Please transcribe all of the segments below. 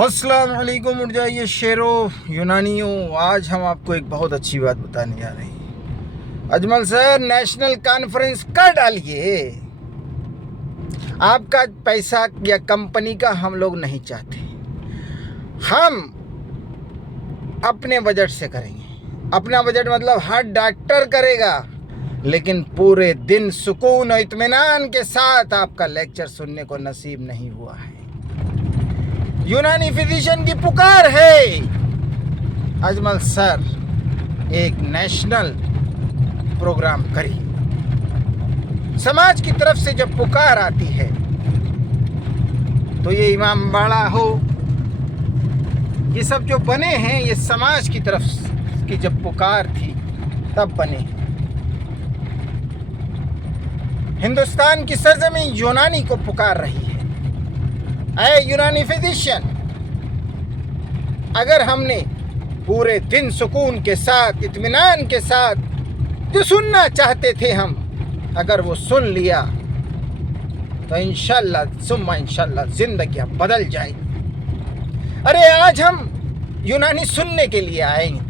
अस्सलाम वालेकुम। उठ जाइए शेरों, यूनानियों। आज हम आपको एक बहुत अच्छी बात बताने जा रहे हैं। अजमल सर, नेशनल कॉन्फ्रेंस कर डालिए। आपका पैसा या कंपनी का हम लोग नहीं चाहते। हम अपने बजट से करेंगे। अपना बजट मतलब हर डॉक्टर करेगा, लेकिन पूरे दिन सुकून और इत्मीनान के साथ आपका लेक्चर सुनने को नसीब नहीं हुआ है। यूनानी फिजिशियन की पुकार है। अजमल सर, एक नेशनल प्रोग्राम करिए। समाज की तरफ से जब पुकार आती है तो ये इमाम बाड़ा हो, ये सब जो बने हैं, ये समाज की तरफ की जब पुकार थी तब बने। हिंदुस्तान की सरजमीं यूनानी को पुकार रही है। ऐ यूनानी फिजिशियन, अगर हमने पूरे दिन सुकून के साथ, इत्मीनान के साथ जो सुनना चाहते थे हम, अगर वो सुन लिया तो इंशाल्लाह सुम्मा इंशाल्लाह जिंदगियां बदल जाएगी। अरे आज हम यूनानी सुनने के लिए आएंगे।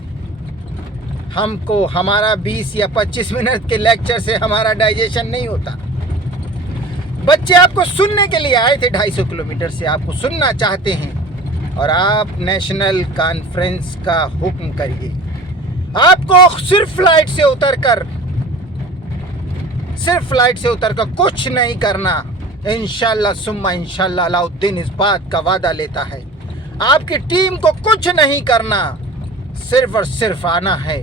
हमको हमारा 20 या 25 मिनट के लेक्चर से हमारा डाइजेशन नहीं होता। बच्चे आपको सुनने के लिए आए थे 250 किलोमीटर से, आपको सुनना चाहते हैं और आप नेशनल कॉन्फ्रेंस का हुक्म करिए। आपको सिर्फ फ्लाइट से उतरकर कुछ नहीं करना। इंशाल्लाह सुम्मा इंशाल्लाह अलाउद्दीन इस बात का वादा लेता है। आपकी टीम को कुछ नहीं करना, सिर्फ और सिर्फ आना है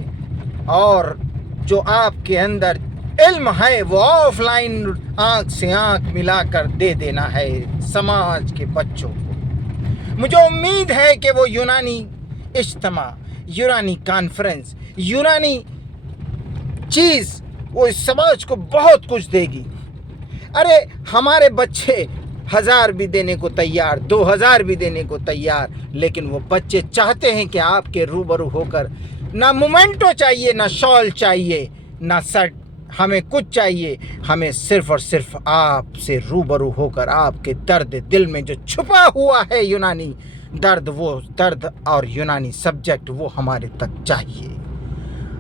और जो आपके अंदर इल्म है वो ऑफलाइन आंख से आंख मिलाकर दे देना है समाज के बच्चों को। मुझे उम्मीद है कि वो यूनानी इज्तिमा, यूनानी कॉन्फ्रेंस, यूनानी चीज़ वो इस समाज को बहुत कुछ देगी। अरे हमारे बच्चे 1000 भी देने को तैयार, 2000 भी देने को तैयार, लेकिन वो बच्चे चाहते हैं कि आपके रूबरू होकर, ना मोमेंटो चाहिए, ना शॉल चाहिए, ना शर्ट, हमें कुछ चाहिए। हमें सिर्फ और सिर्फ आपसे रूबरू होकर आपके दर्द दिल में जो छुपा हुआ है यूनानी दर्द, वो दर्द और यूनानी सब्जेक्ट वो हमारे तक चाहिए।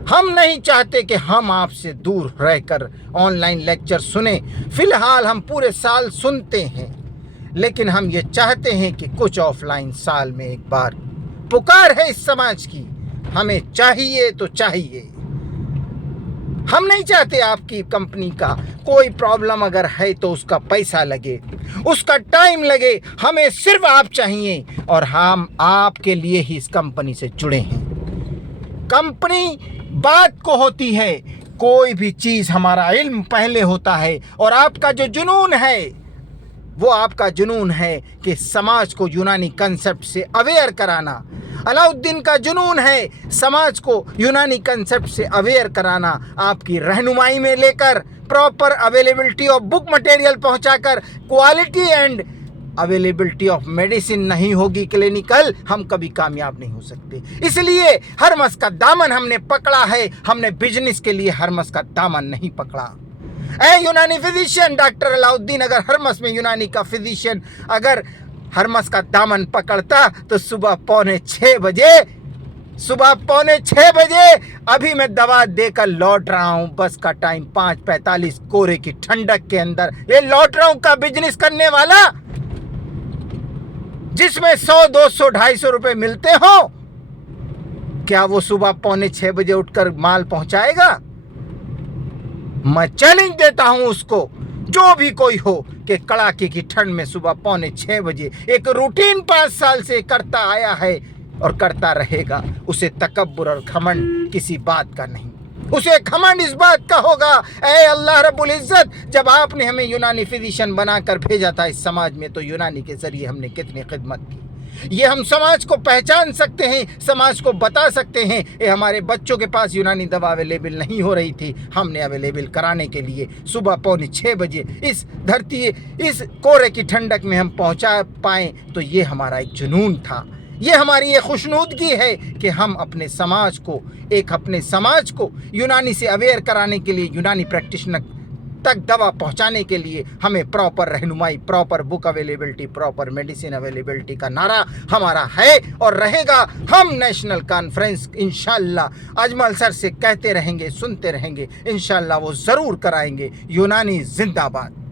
हम नहीं चाहते कि हम आपसे दूर रहकर ऑनलाइन लेक्चर सुने। फिलहाल हम पूरे साल सुनते हैं, लेकिन हम ये चाहते हैं कि कुछ ऑफलाइन साल में एक बार पुकार है इस समाज की, हमें चाहिए तो चाहिए। हम नहीं चाहते आपकी कंपनी का कोई प्रॉब्लम अगर है तो उसका पैसा लगे, उसका टाइम लगे। हमें सिर्फ आप चाहिए और हम आपके लिए ही इस कंपनी से जुड़े हैं। कंपनी बात को होती है, कोई भी चीज़ हमारा इल्म पहले होता है और आपका जो जुनून है वो आपका जुनून है कि समाज को यूनानी कंसेप्ट से अवेयर कराना। अलाउद्दीन का जुनून है समाज को यूनानी कंसेप्ट से अवेयर कराना, आपकी रहनुमाई में लेकर proper availability of book material पहुंचाकर। Quality and availability of medicine नहीं होगी क्लिनिकल, हम कभी कामयाब नहीं हो सकते। इसलिए हरमस का दामन हमने पकड़ा है, हमने बिजनेस के लिए हरमस का दामन नहीं पकड़ा। ऐ यूनानी फिजिशियन, डॉक्टर अलाउद्दीन अगर हरमस में यूनानी का फिजिशियन अगर हरमस का दामन पकड़ता तो सुबह पौने 6 बजे अभी मैं दवा देकर लौट रहा हूं। बस का टाइम 5:45, कोरे की ठंडक के अंदर ये लौट रहा हूं का बिजनेस करने वाला, जिसमें 100, 200, 250 रुपए मिलते हो। क्या वो सुबह पौने 6 बजे उठकर माल पहुंचाएगा? मैं चैलेंज देता हूं उसको, जो भी कोई हो, कि कड़ाके की ठंड में सुबह पौने 6 बजे एक रूटीन 5 साल से करता आया है और करता रहेगा। उसे तकब्बुर और घमंड किसी बात का नहीं, उसे घमंड इस बात का होगा, ऐ अल्लाह रब्बुल इज़्ज़त, जब आपने हमें यूनानी फिजिशियन बनाकर भेजा था इस समाज में, तो यूनानी के जरिए हमने कितनी खिदमत की। ये हम समाज को पहचान सकते हैं, समाज को बता सकते हैं। ये हमारे बच्चों के पास यूनानी दवा अवेलेबल नहीं हो रही थी, हमने अवेलेबल कराने के लिए सुबह पौने 6 बजे इस धरती, इस कोरे की ठंडक में हम पहुंचा पाएँ, तो ये हमारा एक जुनून था। ये हमारी ये खुशनुदगी है कि हम अपने समाज को यूनानी से अवेयर कराने के लिए यूनानी प्रैक्टिशनर तक दवा पहुंचाने के लिए हमें प्रॉपर रहनुमाई, proper book availability, proper medicine availability का नारा हमारा है और रहेगा। हम नेशनल कॉन्फ्रेंस इंशाल्लाह अजमल सर से कहते रहेंगे, सुनते रहेंगे, इंशाल्लाह वो ज़रूर कराएंगे। यूनानी जिंदाबाद।